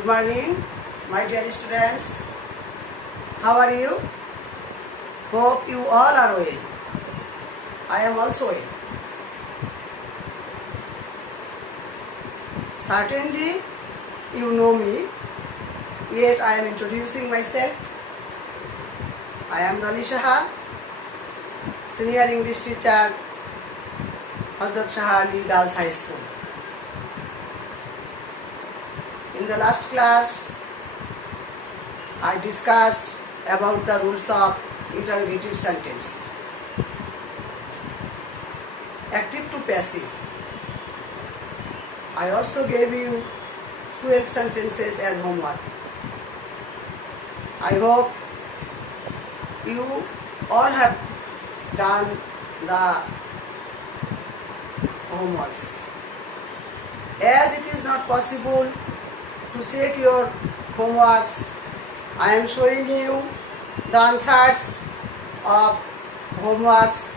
Good morning, my dear students. How are you? Hope you all are well. I am also well. Certainly, you know me, yet I am introducing myself. I am Rali Shaha, Senior English Teacher, Hazrat Shah Ali Girls High School. In the last class, I discussed about the rules of interrogative sentence. Active to passive. I also gave you 12 sentences as homework. I hope you all have done the homeworks. As it is not possible to check your homeworks, I am showing you the answers of homeworks.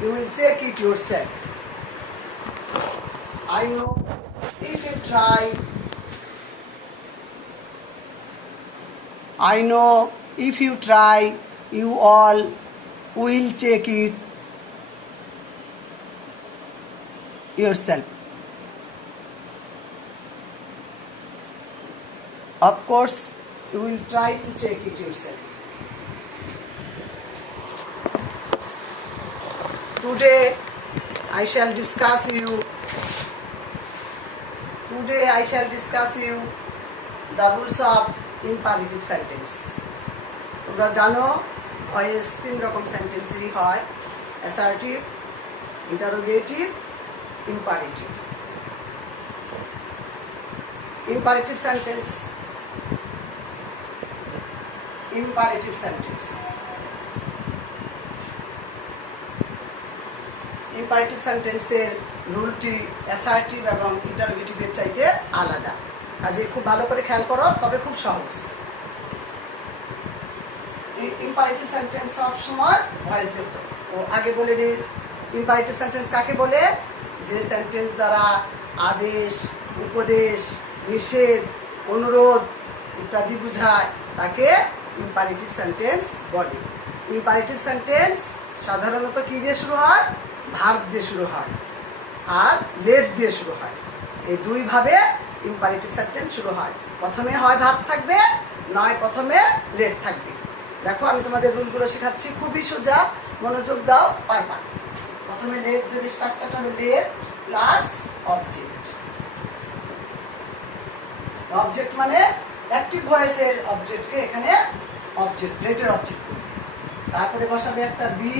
You will check it yourself. I know if you try, you all will check it yourself. Of course, you will try to check it yourself. Today, I shall discuss you the rules of imperative sentence. তোমরা জানো voice তিন রকম সেন্টেন্সেরই হয়: assertive, interrogative, imperative. Imperative sentence. Imperative সেন্টেন্সের রুলটি assertive এবং ইন্টারোগেটিভের চাইতে আলাদা। কাজে খুব ভালো করে খেয়াল করো, তবে খুব সহজ। ইম্পারেটিভ সেন্টেন্স সব সময় ভয়েস যুক্ত। ও আগে বলে নিই, ইম্পারেটিভ সেন্টেন্স কাকে বলে? যে সেন্টেন্স দ্বারা আদেশ, উপদেশ, নিষেধ, অনুরোধ ইত্যাদি বোঝায় তাকে ইম্পারেটিভ সেন্টেন্স বলে। ইম্পারেটিভ সেন্টেন্স সাধারণত কি দিয়ে শুরু হয়? ভার্ব দিয়ে শুরু হয় আর লেট দিয়ে শুরু হয়। এই দুইভাবে ইম্পারেটিভ সেন্টেন্স শুরু হয়। প্রথমে হয় ভার্ব থাকবে, নয় প্রথমে লেট থাকবে। দেখো, আমি তোমাদের রুলগুলো শেখাচ্ছি, খুবই সোজা, মনোযোগ দাও, পারবা। প্রথমে লেট, যদি স্ট্রাকচারটা হবে লেট প্লাস অবজেক্ট। অবজেক্ট মানে অ্যাক্টিভ ভয়েসের অবজেক্টকে এখানে অবজেক্ট, লেটের অবজেক্ট করবে। তারপরে বসাবে একটা বি,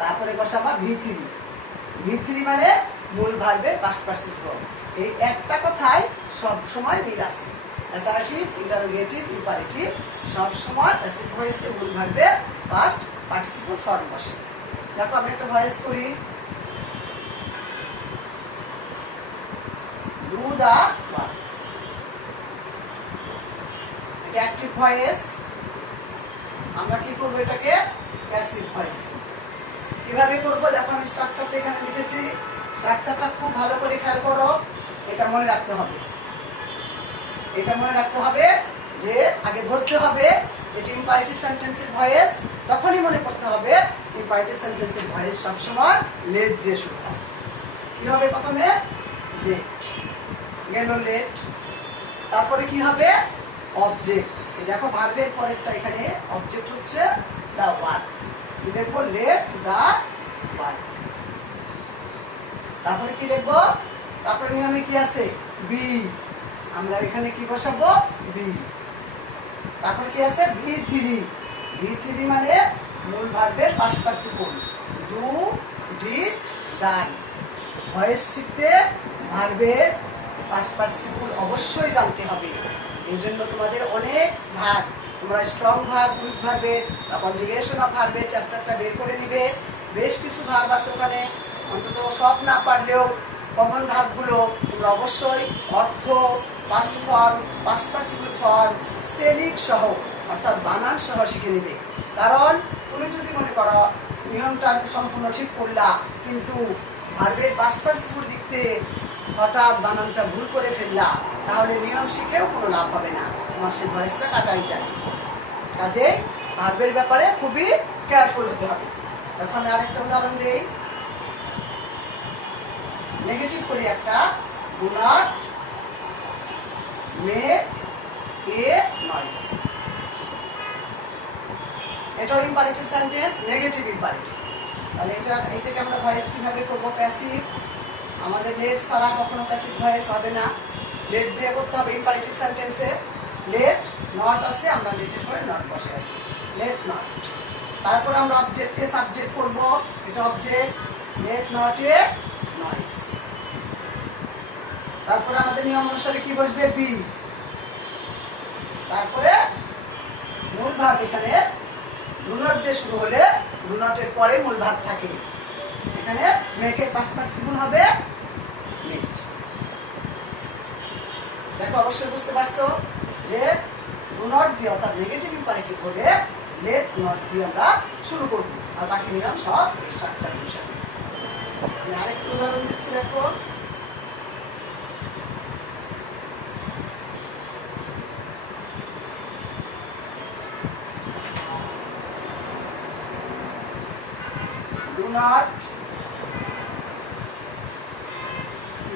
তারপরে বসাবা ভি3। ভি3 মানে মূল ভার্বের পাস্ট পার্টিসিপল। এই একটা কথায় সব সময় মিল আছে। অ্যাসার্টিভ, ইন্টারোগেটিভ, ইম্পারেটিভ সব সময় প্যাসিভ ভয়েসে মূল ভার্বের পাস্ট পার্টিসিপল ফর্ম বসে। দেখো, আমি একটা ভয়েস করি, ডু দা ওয়ার্ক। এটা অ্যাক্টিভ ভয়েস। আমরা কি করবো? এটাকে প্যাসিভ ভয়েস। কিভাবে করবো? দেখো, আমি স্ট্রাকচারটা এখানে লিখেছি। স্ট্রাকচারটা খুব ভালো করে খেয়াল করো। এটা মনে রাখতে হবে যে আগে ধরতে হবে এটি ইম্পারেটিভ সেন্টেন্সের ভয়েস। তখনই মনে করতে হবে ইম্পারেটিভ সেন্টেন্সের ভয়েস সবসময় লেট দিয়ে শুরু হয়। কি হবে? প্রথমে লেট, গেল লেট। তারপরে কি হবে? অবজেক্ট। দেখো, ভার্বের পরেরটা এখানে অবজেক্ট হচ্ছে দা ওয়ার্ক। লিখবো লেট দা ওয়ার্ক। তারপরে কি লিখবো? তারপরে নিয়মে কি আছে? বি। আমরা এখানে কি বসাবো? বি। তারপরে কি আছে? ভি3। ভি3 মানে মূল ভার্বের past participle, do, did, done. Voice শিখতে ভার্বের পাস্ট পার্টিসিপল অবশ্যই জানতে হবে। এই জন্য তোমাদের অনেক ভার্ব, তোমরা স্ট্রং ভার্ব, উইক ভার্বের, কনজুগেশন অফ ভার্বের চ্যাপ্টারটা বের করে নিবে। বেশ কিছু ভার্ব আছে ওখানে, অন্তত সব না পারলেও কমন ভার্বগুলো তোমরা অবশ্যই অর্থ, past form, past participle form, spelling সহ অর্থাৎ বানান সহ শিখে নিবে। কারণ তুমি যদি মনে করো নিয়মটা সম্পূর্ণ ঠিক করলা, কিন্তু ভার্বের পাস্ট পার্টিসিপল লিখতে হঠাৎ বানানটা ভুল করে ফেললাম, তাহলে নিয়ম শিখেও কোনো লাভ হবে না, তোমার সেই ভয়েসটা কাটাই যায়। কাজে ভার্বের ব্যাপারে খুবই কেয়ারফুল হতে হবে। এখন আরেকটা উদাহরণ দিই, নেগেটিভ করি একটা, do not make a noise. এটাও ইম্পারেটিভ সেন্টেন্স, নেগেটিভ ইম্পারেটিভ। তাহলে এটাকে আমরা ভয়েস কিভাবে করবো? প্যাসিভ। আমাদের লেট ছাড়া কখনো প্যাসিভ ভয়েস হবে না, লেট দিয়ে করতে হবে ইম্পারেটিভ সেন্টেন্সে। লেট নট আছে, আমরা লেটের পরে নট বসাই, লেট নট। তারপর আমরা অবজেক্টকে সাবজেক্ট করব, এটা object, let not a noise. তারপরে আমাদের নিয়ম অনুসারে কি বসবে? বি। তারপরে মূল ভাব, এখানে ডু নট দিয়ে শুরু হলে ডু নটের পরে মূল ভাব থাকে। এখানে মেকের পাস্ট পার্টিসিপল হবে মেড। দেখো অবশ্যই বুঝতে পারছো যে ডু নট দিয়ে অর্থাৎ নেগেটিভ ইম্পারেটিভ হলে লেট নট দিয়ে আমরা শুরু করব, আর বাকি নিয়ম সব স্ট্রাকচার অনুসারে। আমি আরেকটু উদাহরণ দিচ্ছি, দেখো do not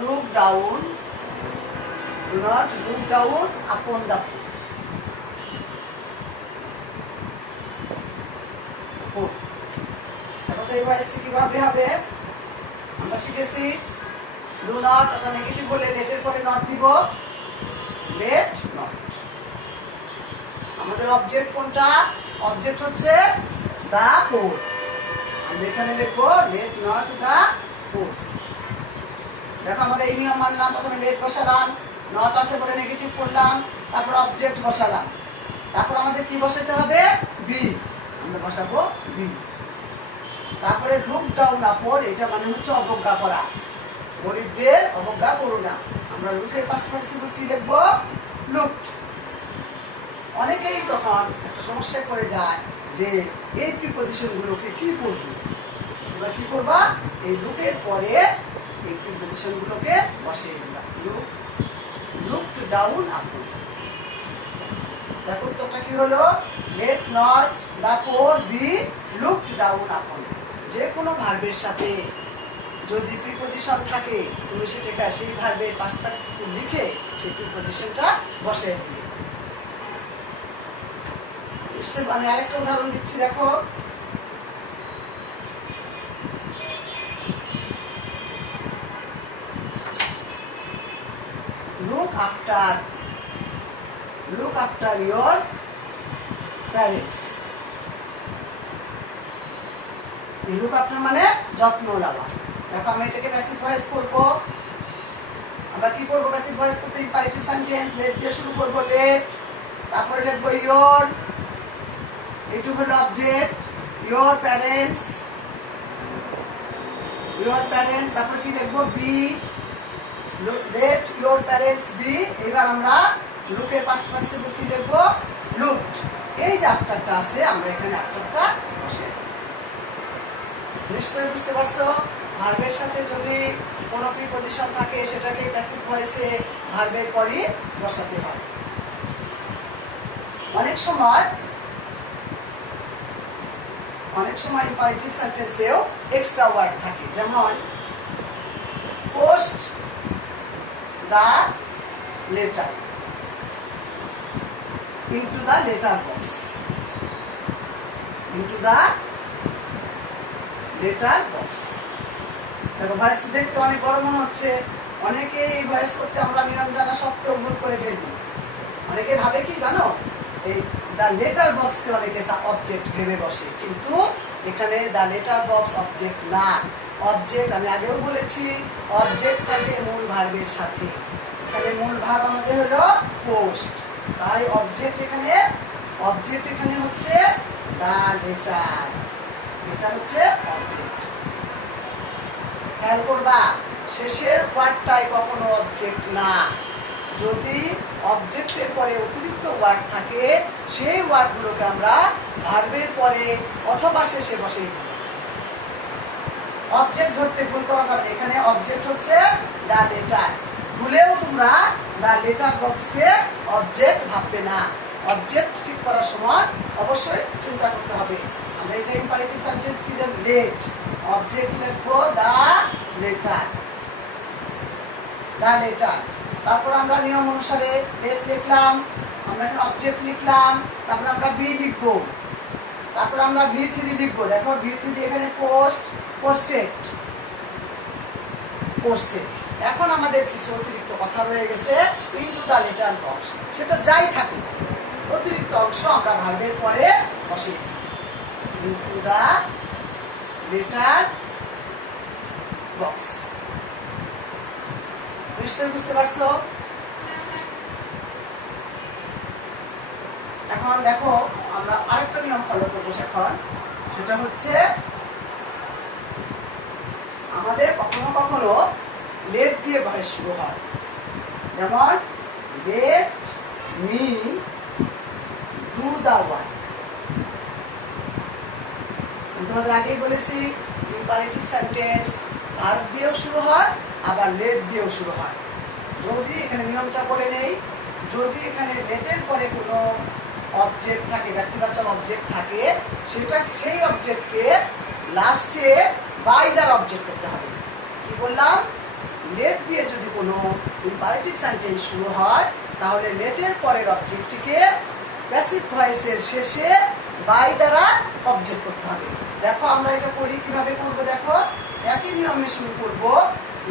look down, do not look down upon the poor. এখন তো এই ভয়েসটি কিভাবে হবে আমরা শিখেছি। ডু নট অর্থাৎ নেগেটিভ বলে লেটের পরে নট দিব, লেট নট। আমাদের অবজেক্ট কোনটা? অবজেক্ট হচ্ছে দা পোর। আমরা এখানে লিখবো লেট নট দা পোর। দেখো আমরা এই নিয়ম মানলাম, প্রথমে লেট বসালাম, নট আছে বলে নেগেটিভ করলাম, তারপর অবজেক্ট বসালাম, তারপর আমাদের কি বসাতে হবে? বি। আমরা বসাবো বি। তারপরে লুক ডাউন আপর, এটা মানে হচ্ছে অবজ্ঞা করা, গরিবদের অবজ্ঞা করো না। আমরা লুকের পাস্ট পার্টিসিপল কি লিখবো? লুকড। অনেকেই তখন একটা সমস্যায় পড়ে যায় যে এই প্রিপজিশন গুলোকে কি করব। তোমরা কি করবা? এই লুকের পরে এই প্রিপজিশন গুলোকে বসিয়ে দিবা। লুকড ডাউন আপন। দেখো উত্তরটা কি হলো? Let not the poor be looked down upon. যে কোনো ভার্বের সাথে যদি প্রিপজিশন থাকে, তুমি সেটাকে সেই ভার্বের পাস্ট পার্টিসিপল লিখে সেই প্রিপজিশনটা বসিয়ে দিবে। আমি আরেকটা উদাহরণ দিচ্ছি, দেখো look after your parents. look after মানে যত্ন নেওয়া। দেখো আমি এটাকে প্যাসিভ ভয়েস করব। আমরা কি করব? প্যাসিভ ভয়েস করতে ইম্পারেটিভ সেন্টেন্স লেট দিয়ে শুরু করব, লেট, তারপরে লিখব your, এইটুকু হলো অবজেক্ট, your parents, তারপর কি লিখবো? Be, let your parents be। এবার আমরা লুকের পাস্ট পার্টিসিপল কি লিখবো? লুকড। এই যে আফটারটা আছে, আমরা এখানে আফটারটা বসে। নিশ্চয়ই বুঝতে পারছো, ভার্বের সাথে যদি কোনো প্রিপজিশন থাকে সেটাকে প্যাসিভ ভয়েসে ভার্বের পরই বসাতে হয়। অনেক সময় ইম্পারেটিভ সেন্টেন্সেও এক্সট্রা ওয়ার্ড থাকে, যেমন post the letter into the letter box, দেখো ভয়েসটি দেখতে অনেক বড় মনে হচ্ছে। অনেকে এই ভয়েস করতে আমরা নিয়ম জানা সত্ত্বেও ভুল করে ফেলি। অনেকে ভাবে কি জানো, এই দা লেটার বক্সকে অনেকে অবজেক্ট ভেবে বসে, কিন্তু এখানে দা লেটার বক্স অবজেক্ট না। অবজেক্ট আমি আগেও বলেছি, অবজেক্ট থাকে মূল ভার্বের সাথে। এখানে মূল ভার্ব আমাদের হলো পোস্ট, তাই অবজেক্ট এখানে হচ্ছে দা লেটার, এটা হচ্ছে অবজেক্ট। খেয়াল করবা, শেষের ওয়ার্ডটাই কখনো অবজেক্ট না। যদি অবজেক্টের পরে অতিরিক্ত ওয়ার্ড থাকে, সেই ওয়ার্ডগুলোকে আমরা ভার্বের পরে অথবা শেষে বসিয়ে দিই। অবজেক্ট ধরতে ভুল করা যাবে। এখানে অবজেক্ট হচ্ছে দা লেটার। ভুলেও তোমরা দা লেটার বক্সকে অবজেক্ট ভাববে না। অবজেক্ট ঠিক করার সময় অবশ্যই চিন্তা করতে হবে। আমরা এটা ইম্পারেটিভ সেন্টেন্স কি দেব, লেট, অবজেক্ট লিখবো দা লেটার, দা লেটার। তারপর আমরা নিয়ম অনুসারে লেট লিখলাম, আমরা অবজেক্ট লিখলাম, তারপর আমরা বি লিখবো, তারপর আমরা V3 লিখবো। দেখো V3 এখানে পোস্ট, পোস্টেড, পোস্টেড। এখন আমাদের কিছু অতিরিক্ত কথা রয়ে গেছে ইনটু দা লেটার বক্স। সেটা যাই থাকুক, অতিরিক্ত অংশ আমরা ভার্বের পরে বসিয়ে দিই। Into the letter box. নিশ্চয়ই বুঝতে পারছো? এখন দেখো আমরা আরেকটা নিয়ম ফলো করবো এখন। সেটা হচ্ছে আমাদের কখনো কখনো লেট দিয়ে ভয়েস শুরু হয়। যেমন let me do the work. তোমাদের আগেই বলেছি ইম্পারেটিভ সেন্টেন্স ভার্ব দিয়েও শুরু হয়, আবার লেট দিয়েও শুরু হয়। যদি এখানে নিয়মটা বলে নেই, যদি এখানে লেটের পরে কোনো অবজেক্ট থাকে, ব্যক্তিবাচক অবজেক্ট থাকে, সেটা সেই অবজেক্টকে লাস্টে বাই দ্বারা অবজেক্ট করতে হবে। কি বললাম? লেট দিয়ে যদি কোনো ইম্পারেটিভ সেন্টেন্স শুরু হয়, তাহলে লেটের পরের অবজেক্টটিকে প্যাসিভ ভয়েসের শেষে বাই দ্বারা অবজেক্ট করতে হবে। দেখো আমরা এটা করি, কিভাবে করবো দেখো। একই নিয়মে শুরু করব।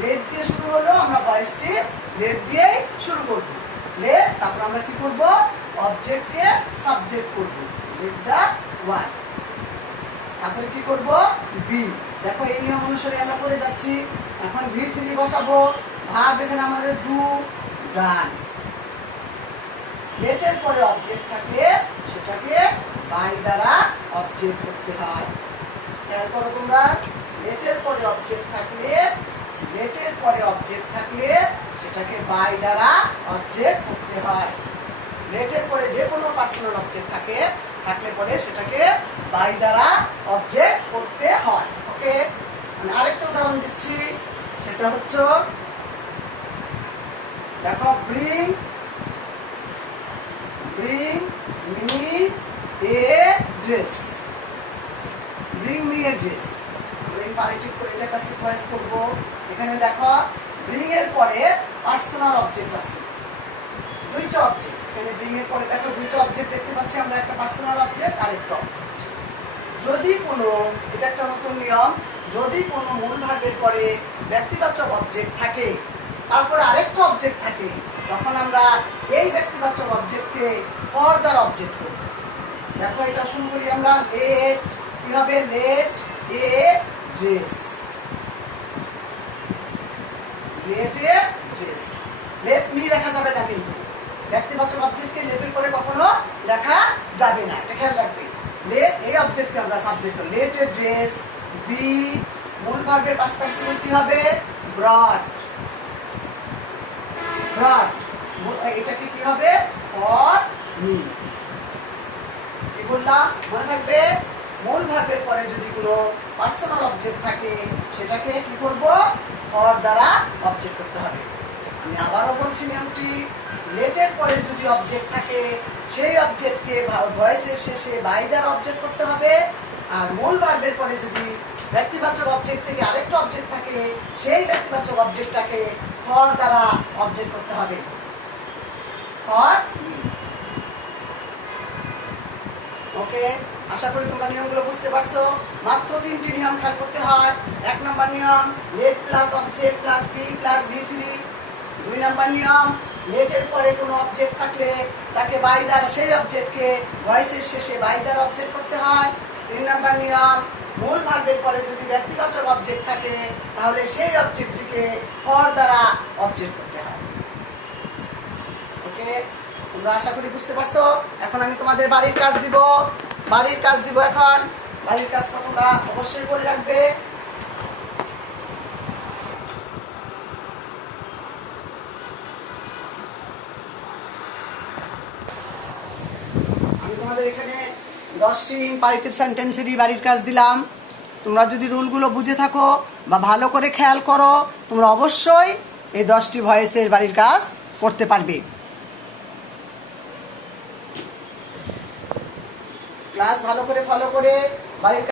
লেট দিয়ে শুরু হলো, আমরা ভয়েসটি লেট দিয়েই শুরু করবো। লেট, তারপর আমরা কি করব, অবজেক্টকে সাবজেক্ট করব, লেট দা ওয়ার্ক। তারপরে কি করব, বি। দেখো এই নিয়ম অনুসারে আমরা করে যাচ্ছি। এখন V3 বসাবো। ভার্ব এখানে আমাদের ডু, ডান। লেটের পরে অবজেক্ট থাকলে সেটাকে বাই দ্বারা অবজেক্ট করতে হয়। খেয়াল করো তোমরা, লেটের পরে অবজেক্ট থাকলে, লেটের পরে অবজেক্ট থাকলে সেটাকে বাই দ্বারা অবজেক্ট করতে হয়। লেটের পরে যে কোনো পার্সোনাল অবজেক্ট থাকলে পরে সেটাকে বাই দ্বারা অবজেক্ট করতে হয়। ওকে, আরেকটা উদাহরণ দিচ্ছি। সেটা হচ্ছে দেখো bring me a dress. Bring me a dress. Imperative করে এটা প্যাসিভ ভয়েস করব। এখানে দেখো ব্রিং এর পরে পার্সোনাল অবজেক্ট আছে, দুইটা অবজেক্ট। এখানে ব্রিং এর পরে দেখো দুইটা অবজেক্ট দেখতে পাচ্ছি আমরা, একটা পার্সোনাল অবজেক্ট আর একটা অবজেক্ট। যদি কোনো, এটা একটা নতুন নিয়ম, যদি কোনো মূল ভার্বের পরে ব্যক্তিবাচক অবজেক্ট থাকে, তারপরে আরেকটা অবজেক্ট থাকে, তখন আমরা এই ব্যক্তিবাচক অবজেক্টকে ফর দ্বারা অবজেক্ট করব। দেখো এটা শুরু করি আমরা। লেট, কি হবে, let a dress, let a dress. Let me লেখা যাবে না, কিন্তু ব্যক্তিবাচক অবজেক্টকে লেটের পরে কখনো লেখা যাবে না, এটা খেয়াল রাখবে। লেট এই অবজেক্টকে আমরা সাবজেক্ট করি, লেট এ ড্রেস। বি, মূল ভার্বের পাস্ট পার্টিসিপল কি হবে, ব্রট, ব্রট। এটাকে কি হবে, ফর মি। কি বললাম মনে থাকবে, মূল ভার্বের পরে যদি কোনো পার্সোনাল অবজেক্ট থাকে সেটাকে কি করব, ফর দ্বারা অবজেক্ট করতে হবে। আমি আবারও বলছি নিয়মটি, লেটের পরে যদি অবজেক্ট থাকে সেই অবজেক্টকে ভয়েসের শেষে বাই দ্বারা অবজেক্ট করতে হবে। আর মূল ভার্বের পরে যদি ব্যক্তিবাচক অবজেক্ট থেকে আরেকটা অবজেক্ট থাকে, সেই ব্যক্তিবাচক অবজেক্টটাকে ফর দ্বারা অবজেক্ট করতে হবে, ফর। ওকে, আশা করি তোমরা নিয়মগুলো বুঝতে পারছো। মাত্র 3টি নিয়ম খেয়াল করতে হয়। 1 নম্বর নিয়ম, let plus object plus be plus V3। 2 নম্বর নিয়ম, লেটের পরে কোনো অবজেক্ট থাকলে তাকে বাই দ্বারা, সেই অবজেক্টকে ভয়েসের শেষে বাই দ্বারা অবজেক্ট করতে হয়। 3 নম্বর নিয়ম, মূল ভার্বের পরে যদি ব্যক্তিবাচক অবজেক্ট থাকে তাহলে সেই অবজেক্টটিকে ফর দ্বারা অবজেক্ট করতে হয়। ওকে, তোমরা আশা করি বুঝতে পারছো। এখন আমি তোমাদের বাড়ির কাজ দিব, এখন বাড়ির কাজটা তোমরা অবশ্যই করে রাখবে। আমি তোমাদের এখানে 10টি ইম্পারেটিভ সেন্টেন্সেরই বাড়ির কাজ দিলাম। তোমরা যদি রুলগুলো বুঝে থাকো বা ভালো করে খেয়াল করো, তোমরা অবশ্যই এই 10টি ভয়েসের বাড়ির কাজ করতে পারবে। ক্লাস ভালো করে ফলো করে বাড়ির